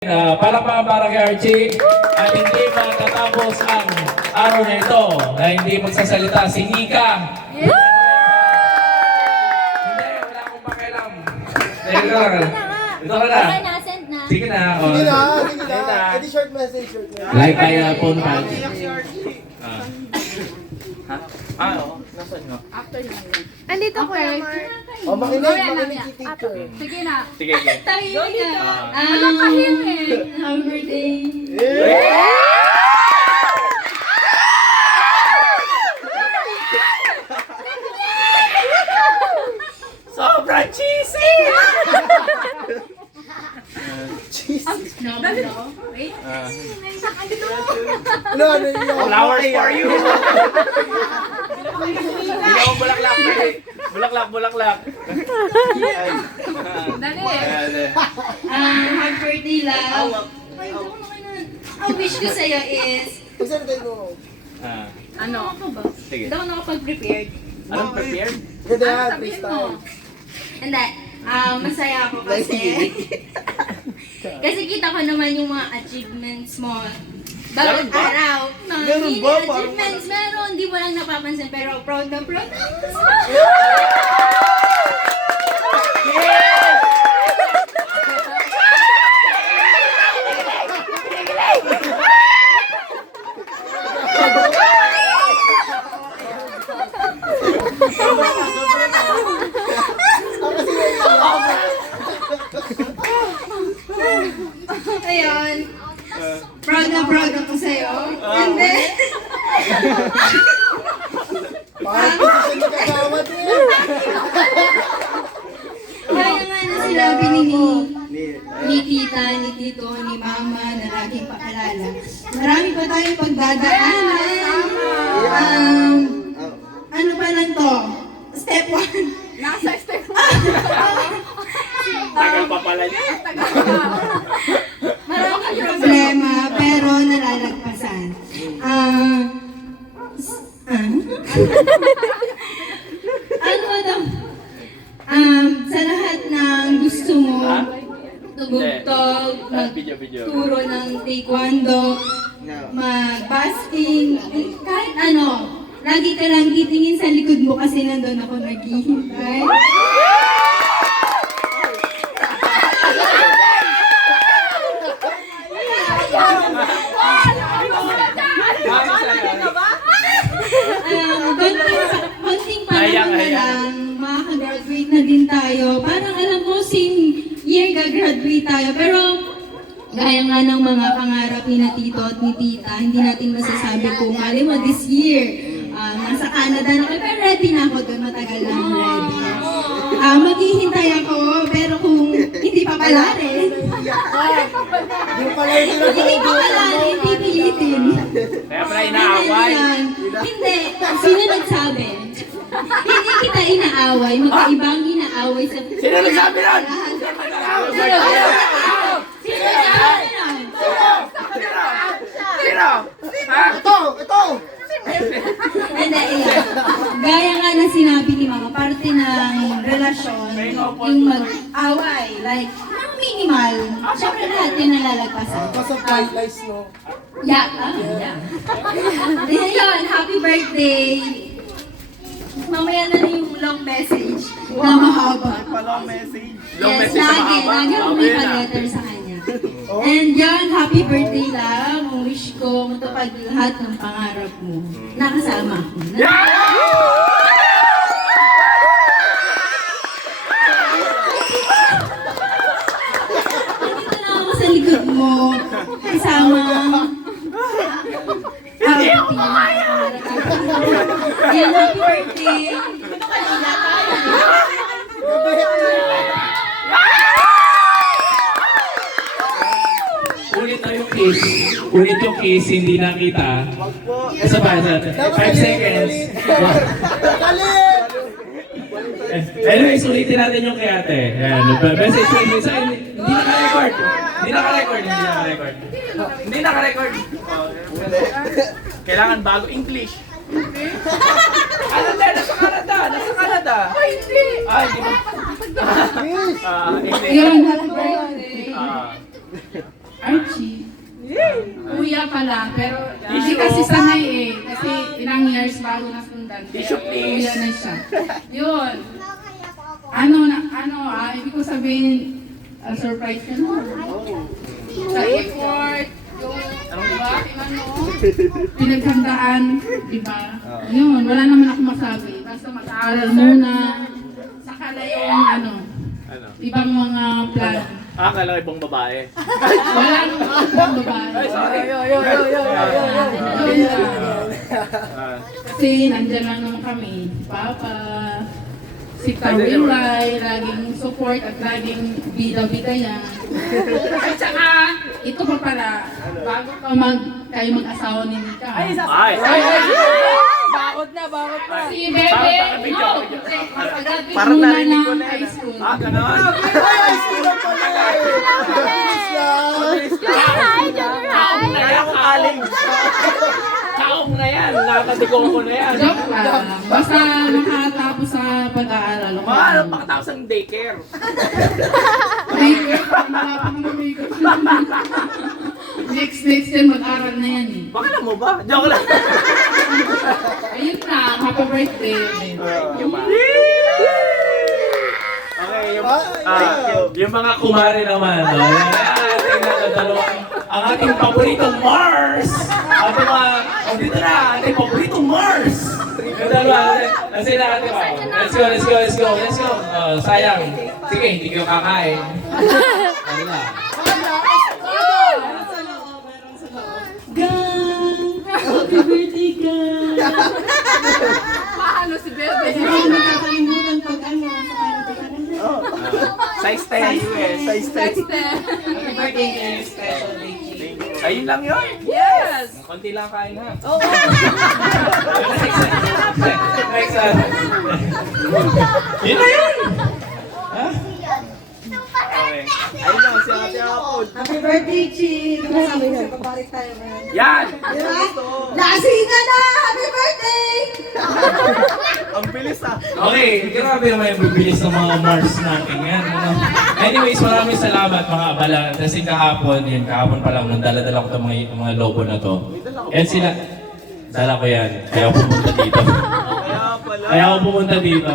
Palakpakan para kay Archie at hindi matatapos ang araw na ito na hindi magsasalita si Nika. Hindi, wala akong pakialam. Ito ka na. Sige na. Sige na. Edi short message. Like my phone patch. Nasaan nga? Andito ko yung O, makinig si teacher. Sige na. Sige. Tahimik ka. Walang kahimik. Happy birthday. Sobrang cheesy! Dali. Wait. Ano yun? Flowers for you! Hindi ako bulaklak. Bulaklak. Dali. Happy birthday, love. Ang wish ko sa'yo is, Pagsalita mo. Ano? Sige. hindi ako nakapag-prepared. Anong prepared? Ganda yan, Sabihin mo. freestyle. Hindi, masaya ako kasi. Kasi kita ko naman yung mga achievements mo. Bawat araw. Mini achievements meron, di mo lang napapansin. Pero proud na proud ako. Ayun. Proud na proud ako sa'yo. And then, Parang position na kagawad niya. kaya nga na sinabi ni tita, ni tito, ni mama na laging paalala. Marami pa tayong pagdadaanan. Ano pa lang to? Step 1. Nasa step Tagal pa pala niya. Maraming problema, pero nalalagpasan. Ano ito? Sa lahat ng gusto mo, tugtog, Video. magturo ng taekwondo, mag-basking, kahit ano, lagi ka lang titingin sa likod mo kasi nandun ako naghihintay. Konting panahon na lang, makaka-graduate na din tayo. Parang alam ko, same year gagraduate tayo. Pero, gaya nga ng mga pangarap ni na tito at ni tita, hindi natin masasabi kung mali mo this year. Nasa Canada na kayo, pero ready na ako doon, matagal na akong ready. Maghihintay ako, pero kung hindi pa pala rin, Yung pala yung hindi pa pala rin, pipilitin. Kaya pala inaaway. Hindi. Sino nagsabi? Hindi kita inaaway. Magkaibang inaaway sa... Sino nagsabi nun? Sino nagsabi nun? Sino? Ito! Hindi, iyan. Gaya nga na sinabi ni Mama, parte ng relasyon, yung mag-away, like, ng minimal. Siyempre lahat yung nalalagpasan. Kasi of white lies, no? Yeah. Yun, happy birthday. Mamaya na yung long message na mahaba. Long message Yes, sa lagi ako may pag-letter sa kanya. And yan, happy birthday lang. Wish ko matupad lahat ng pangarap mo. Nakasama ko. Nandito na ako sa likod mo. Kasama. Hindi ako mamaya. Yan, happy birthday. Ulit na yung kiss. Ulit yung kiss, hindi nakita. Isa pa, 5 seconds. Anyways, ulitin natin yung kay ate. Ayan, message ko yung isa. Hindi naka-record. Hindi naka-record. Kailangan bago English. Ano na? Nasa Canada. Ay, hindi. Ay, di ba? English. Yun, happy birthday. Archie. Kuya pala, pero hindi kasi sanay eh. Kasi ilang years bago nasundan. Tissue, please. Kuya na siya. Yun. Ibig ko sabihin, surprise ka no? Sa effort, pinaghandaan, diba? Yun, wala naman ako masabi. Basta mag-aaral muna. Saka na yung ibang mga plan. Akala ko ibang babae. Wala naman ibang babae. Sorry. Yun lang. Kasi nandyan lang naman kami. Papa, si Tawilay, laging support at laging bida-bida yan. At saka, ito pa pala, bago pa kayo mag-asawa ni Mika. Ay! Bakod na. Si Bebe, no! Pag-graduate Parang muna narinig ko ng na high yan. school. Ganon. Ay, sila pala eh. Kaya ko aling. Kaong na yan. Nakatiko ko na yan. Joke lang. Basta makatapos sa pag-aaral. Ano pakatapos ng daycare? Next din mag-aral na yan eh. Baka mo ba? Joke lang. Ayun na, happy birthday. Okay, Yung mga kumare naman, no? Yan ang ating dalawang, ang ating paboritong Mars! Dito na, ating paboritong Mars! Yung dalawa, kasi natin pa. Let's go. Sayang. Sige, hindi ko kakain. Ano na? Gang! Happy birthday, Gang! Mahalo si Bebe. Hindi ko makakalimutan pag Size 10 US. Size 10. Happy birthday kayo, special day. Ayun lang yun. Yes. Konti lang kain ha. Oo. Next one. Yun na yun! Ha? Okay. Ayun lang, si Ate Apple. Happy birthday, Chi! Kasama sa pabalik tayo ngayon. Yan! Diba? Lasing na! Happy birthday! Ang bilis ah. Okay, grabe naman yung bibilis ng mga Mars natin yan. Ano? Anyways, maraming salamat mga abala. Kasi kahapon pa lang, nung dala-dala ko itong mga lobo na to. And sila, dala ko yan. Kaya ako pumunta dito. Kaya pala. Kaya ako pumunta dito.